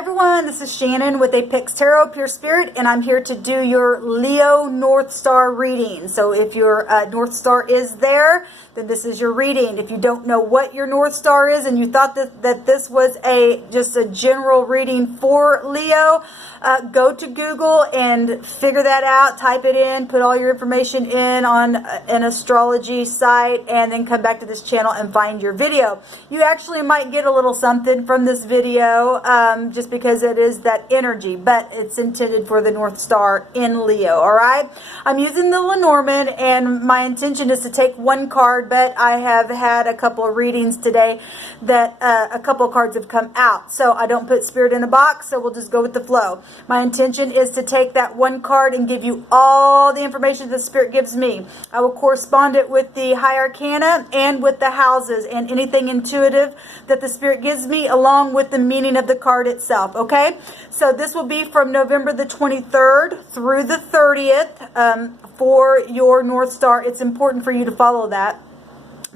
everyone, this is Shannon with Apex Tarot Pure Spirit, and I'm here to do your Leo North Star reading. So if your North Star is there, then this is your reading. If you don't know what your North Star is and you thought that this was just a general reading for Leo, go to Google and figure that out, type it in, put all your information in on an astrology site, and then come back to this channel and find your video. You actually might get a little something from this video, just because it is that energy, but it's intended for the North Star in Leo. All right, I'm using the Lenormand, and my intention is to take one card, but I have had a couple of readings today that a couple of cards have come out, so I don't put spirit in a box, so we'll just go with the flow. My intention is to take that one card and give you all the information that the spirit gives me. I will correspond it with the high arcana and with the houses and anything intuitive that the spirit gives me, along with the meaning of the card itself. Okay, so this will be from November the 23rd through the 30th for your North Star. It's important for you to follow that,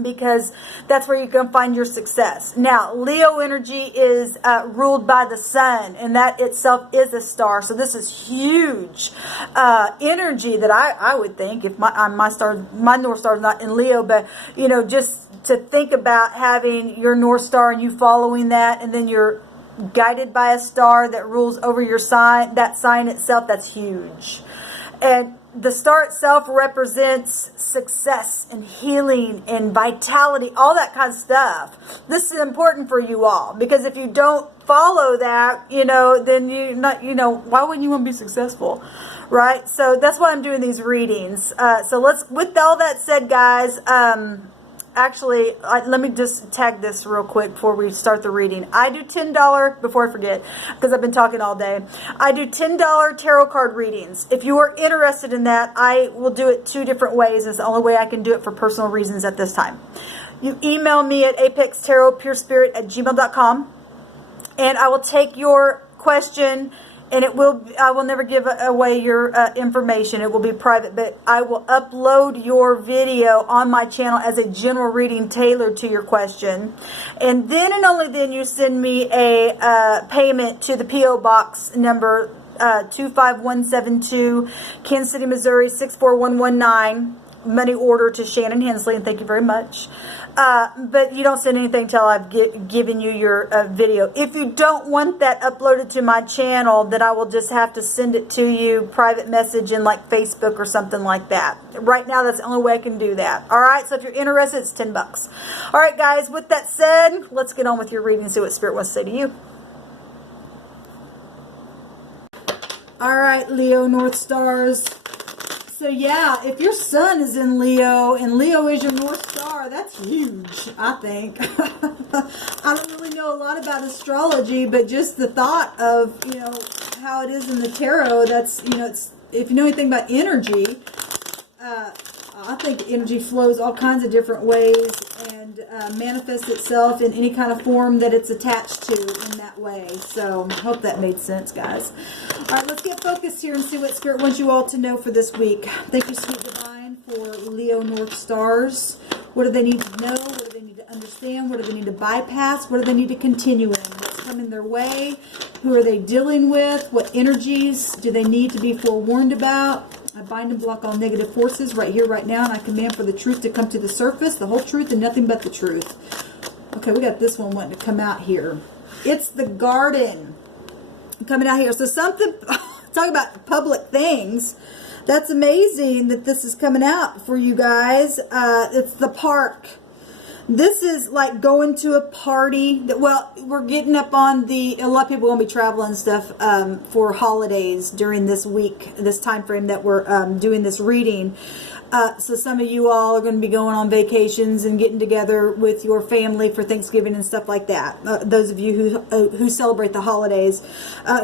because that's where you can find your success. Now, Leo energy is ruled by the sun, and that itself is a star. So this is huge energy that I would think, if my North Star is not in Leo, but you know, just to think about having your North Star and you following that, and then you're guided by a star that rules over your sign, that sign itself, that's huge. And the star itself represents success and healing and vitality, all that kind of stuff. This is important for you all, because if you don't follow that, you know, then you not, you know, why wouldn't you want to be successful, right? So that's why I'm doing these readings. So let's, with all that said, guys, actually, let me just tag this real quick before we start the reading. I do $10, before I forget, because I've been talking all day. I do $10 tarot card readings. If you are interested in that, I will do it 2 different ways. It's the only way I can do it for personal reasons at this time. You email me at apextarotpurespirit@gmail.com, and I will take your question, and I will never give away your information. It will be private, but I will upload your video on my channel as a general reading tailored to your question. And then and only then you send me a payment to the P.O. Box number 25172, Kansas City, Missouri 64119. Money order to Shannon Hensley, and thank you very much. But you don't send anything till I've given you your video. If you don't want that uploaded to my channel, then I will just have to send it to you private message in like Facebook or something like that. Right now, that's the only way I can do that. All right, so if you're interested, it's $10. All right, guys, with that said, let's get on with your reading and see what Spirit wants to say to you. All right, Leo North Stars. So yeah, if your sun is in Leo and Leo is your North Star, that's huge, I think. I don't really know a lot about astrology, but just the thought of, you know, how it is in the tarot, that's, you know, it's, if you know anything about energy, I think energy flows all kinds of different ways and manifests itself in any kind of form that it's attached to in that way. So I hope that made sense, guys. All right, let's get focused here and see what Spirit wants you all to know for this week. Thank you, Sweet Divine, for Leo North Stars. What do they need to know? What do they need to understand? What do they need to bypass? What do they need to continue in? What's coming their way? Who are they dealing with? What energies do they need to be forewarned about? I bind and block all negative forces right here, right now, and I command for the truth to come to the surface, the whole truth and nothing but the truth. Okay, we got this one wanting to come out here. It's the Garden coming out here. So something, talk about public things. That's amazing that this is coming out for you guys. It's the park. This is like going to a party. Well, we're getting up on a lot of people are going to be traveling and stuff for holidays during this week, this time frame that we're doing this reading. So some of you all are going to be going on vacations and getting together with your family for Thanksgiving and stuff like that. Those of you who celebrate the holidays.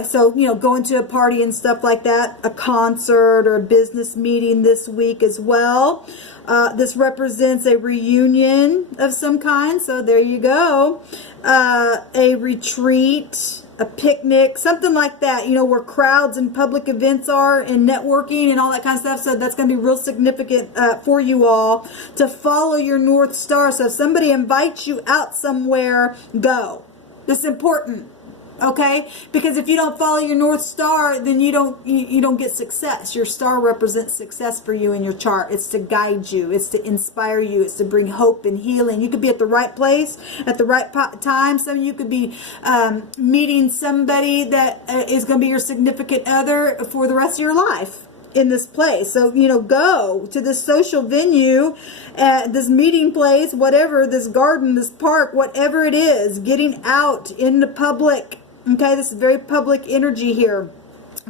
So, you know, going to a party and stuff like that, a concert or a business meeting this week as well. This represents a reunion of some kind, so there you go. A retreat, a picnic, something like that, you know, where crowds and public events are and networking and all that kind of stuff. So that's going to be real significant for you all to follow your North Star. So if somebody invites you out somewhere, go. This is important. Okay, because if you don't follow your North Star, then you don't get success. Your star represents success for you in your chart. It's to guide you. It's to inspire you. It's to bring hope and healing. You could be at the right place at the right time. Some of you could be meeting somebody that is going to be your significant other for the rest of your life in this place. So, go to this social venue, this meeting place, whatever, this garden, this park, whatever it is, getting out in the public. Okay, this is very public energy here.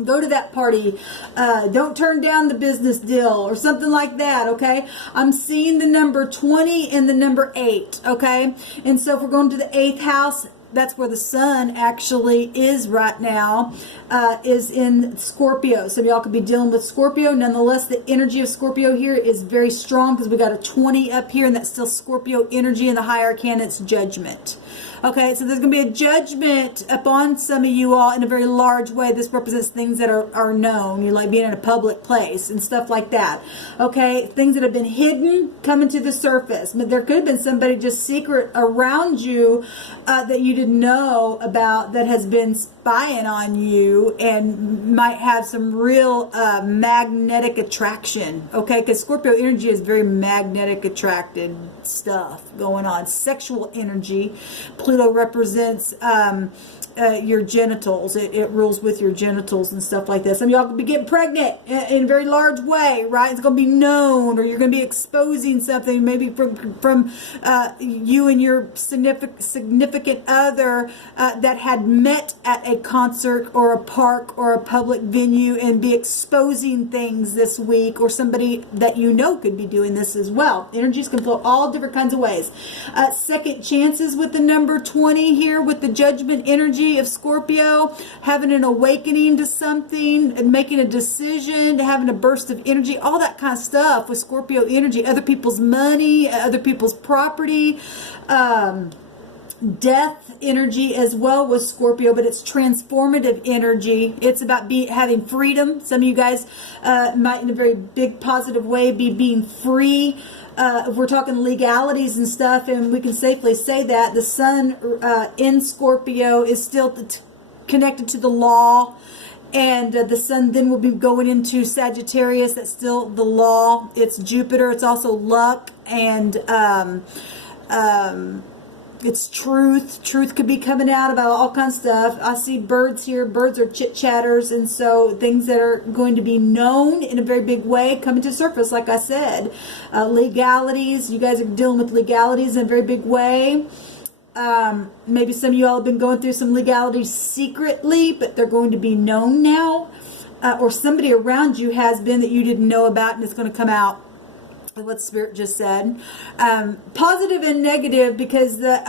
Go to that party. Don't turn down the business deal or something like that, okay? I'm seeing the number 20 and the number 8, okay? And so if we're going to the 8th house, that's where the sun actually is right now, is in Scorpio. Some of y'all could be dealing with Scorpio. Nonetheless, the energy of Scorpio here is very strong because we got a 20 up here, and that's still Scorpio energy. In the high arcana, it's judgment. Okay, so there's going to be a judgment upon some of you all in a very large way. This represents things that are known. You like being in a public place and stuff like that. Okay, things that have been hidden coming to the surface. But there could have been somebody just secret around you that you didn't know about that has been spying on you and might have some real magnetic attraction. Okay, because Scorpio energy is very magnetic attracted stuff going on. Sexual energy. Pluto represents your genitals. It rules with your genitals and stuff like this. Some of y'all could be getting pregnant in a very large way, right? It's going to be known, or you're going to be exposing something maybe from you and your significant other that had met at a concert or a park or a public venue, and be exposing things this week, or somebody that you know could be doing this as well. Energies can flow all different kinds of ways. Second chances with the number 20 here, with the judgment energy of Scorpio, having an awakening to something and making a decision, having a burst of energy, all that kind of stuff with Scorpio energy. Other people's money, other people's property, death energy as well with Scorpio, but it's transformative energy. It's about having freedom. Some of you guys might in a very big positive way be being free. If we're talking legalities and stuff, and we can safely say that the sun in Scorpio is still connected to the law, and the sun then will be going into Sagittarius. That's still the law. It's Jupiter. It's also luck, and it's truth. Truth could be coming out about all kinds of stuff. I see birds here. Birds are chit-chatters, and so things that are going to be known in a very big way coming to surface, like I said. Legalities. You guys are dealing with legalities in a very big way. Maybe some of you all have been going through some legalities secretly, but they're going to be known now. Or somebody around you has been that you didn't know about, and it's going to come out. What Spirit just said. Positive and negative, because the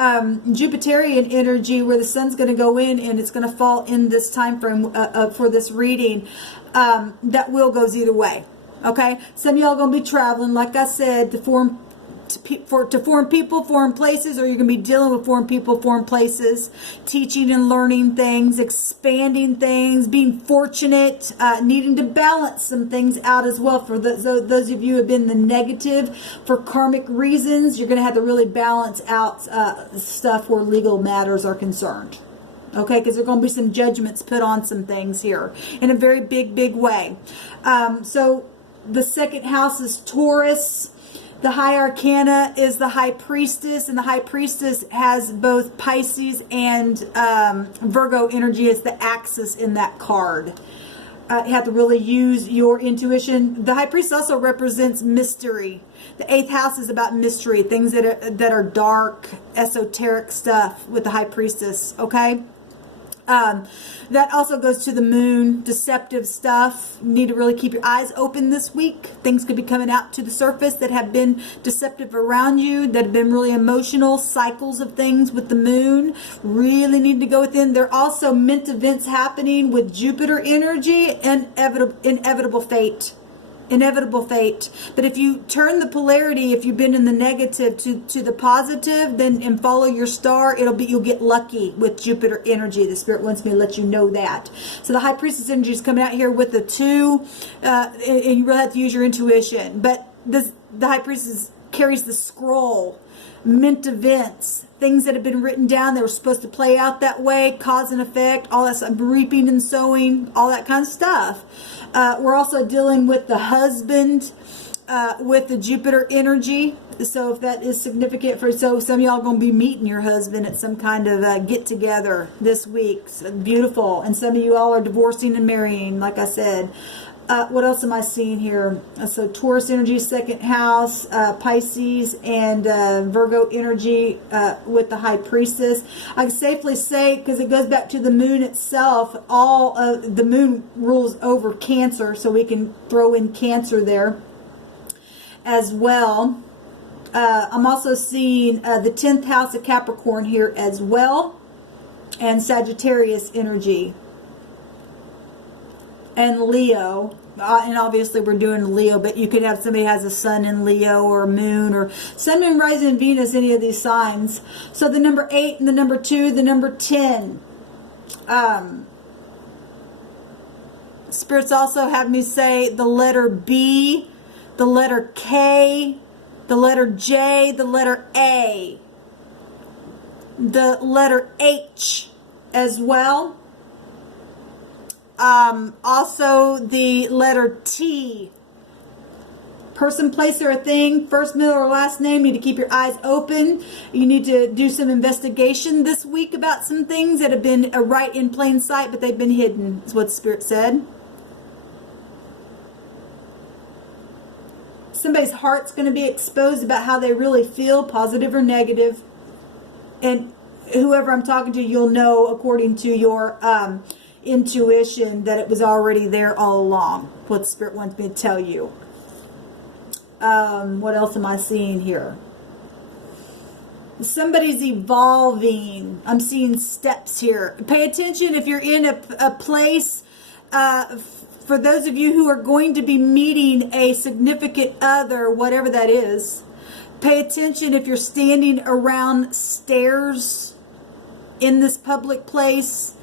Jupiterian energy, where the sun's going to go in and it's going to fall in this time frame for this reading, that will goes either way. Okay, some of y'all going to be traveling, like I said, to foreign people, foreign places, or you're going to be dealing with foreign people, foreign places, teaching and learning things, expanding things, being fortunate, needing to balance some things out as well. For those of you who have been the negative for karmic reasons, you're going to have to really balance out stuff where legal matters are concerned. Okay, because there are going to be some judgments put on some things here in a very big way. So the second house is Taurus. The high arcana is the high priestess, and the high priestess has both Pisces and Virgo energy as the axis in that card. You have to really use your intuition. The high priestess also represents mystery. The 8th house is about mystery, things that are dark, esoteric stuff with the high priestess, okay? That also goes to the moon, deceptive stuff. You need to really keep your eyes open this week. Things could be coming out to the surface that have been deceptive around you, that have been really emotional cycles of things with the moon. Really need to go within. There are also mint events happening with Jupiter energy and inevitable fate. Inevitable fate. But if you turn the polarity, if you've been in the negative to the positive, then and follow your star, you'll get lucky with Jupiter energy. The Spirit wants me to let you know that. So the high priestess energy is coming out here with the 2, and you really have to use your intuition. But the high priestess carries the scroll, mint events, things that have been written down that were supposed to play out that way, cause and effect, all that stuff, reaping and sowing, all that kind of stuff. We're also dealing with the husband, with the Jupiter energy. So if that is significant for, so some of y'all going to be meeting your husband at some kind of get together this week. So beautiful. And some of you all are divorcing and marrying, like I said. What else am I seeing here? So Taurus energy, second house, Pisces, and Virgo energy with the High Priestess. I can safely say, because it goes back to the moon itself, all of the moon rules over Cancer, so we can throw in Cancer there as well. I'm also seeing the 10th house of Capricorn here as well, and Sagittarius energy. And Leo, and obviously we're doing Leo, but you could have somebody has a sun in Leo or a moon or sun, moon, rising, Venus, any of these signs. So the number 8 and the number 2, the number 10. Spirits also have me say the letter B, the letter K, the letter J, the letter A, the letter H as well. Also the letter T. Person, place, or a thing, first, middle, or last name. You need to keep your eyes open. You need to do some investigation this week about some things that have been right in plain sight, but they've been hidden, is what the Spirit said. Somebody's heart's going to be exposed about how they really feel, positive or negative. And whoever I'm talking to, you'll know according to your intuition that it was already there all along. What the Spirit wants me to tell you. What else am I seeing here? Somebody's evolving. I'm seeing steps here. Pay attention if you're in a place, for those of you who are going to be meeting a significant other, whatever that is. Pay attention if you're standing around stairs in this public place,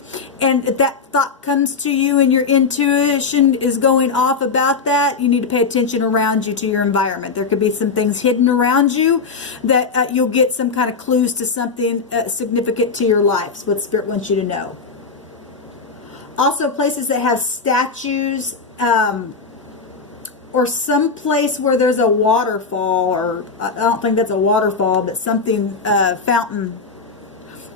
and if that thought comes to you and your intuition is going off about that, you need to pay attention around you to your environment. There could be some things hidden around you that you'll get some kind of clues to something significant to your life. It's what Spirit wants you to know. Also, places that have statues, or some place where there's a waterfall, or I don't think that's a waterfall, but something, fountain.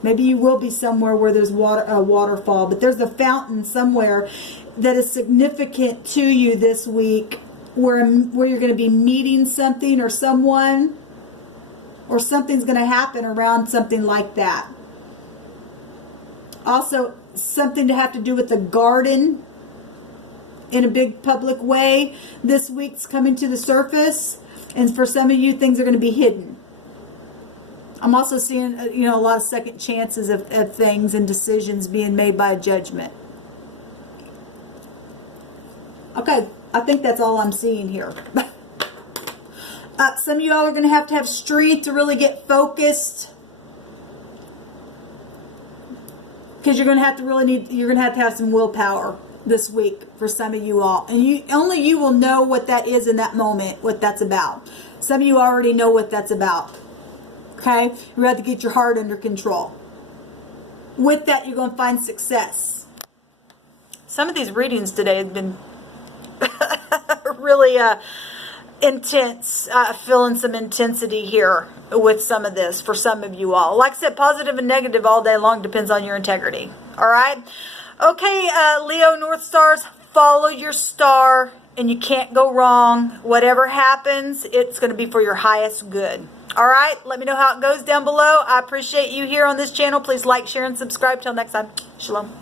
Maybe you will be somewhere where there's a waterfall, but there's a fountain somewhere that is significant to you this week, where you're going to be meeting something or someone, or something's going to happen around something like that. Also, something to have to do with the garden in a big public way this week's coming to the surface, and for some of you, things are going to be hidden. I'm also seeing, a lot of second chances of things and decisions being made by judgment. Okay, I think that's all I'm seeing here. Some of you all are going to have strength to really get focused, because you're going to have to have some willpower this week for some of you all, and only you will know what that is in that moment, what that's about. Some of you already know what that's about. Okay, you have to get your heart under control. With that, you're going to find success. Some of these readings today have been really intense. Feeling some intensity here with some of this for some of you all. Like I said, positive and negative all day long, depends on your integrity. All right. Okay, Leo North Stars, follow your star, and you can't go wrong. Whatever happens, it's going to be for your highest good. All right, let me know how it goes down below. I appreciate you here on this channel. Please like, share, and subscribe. Till next time, shalom.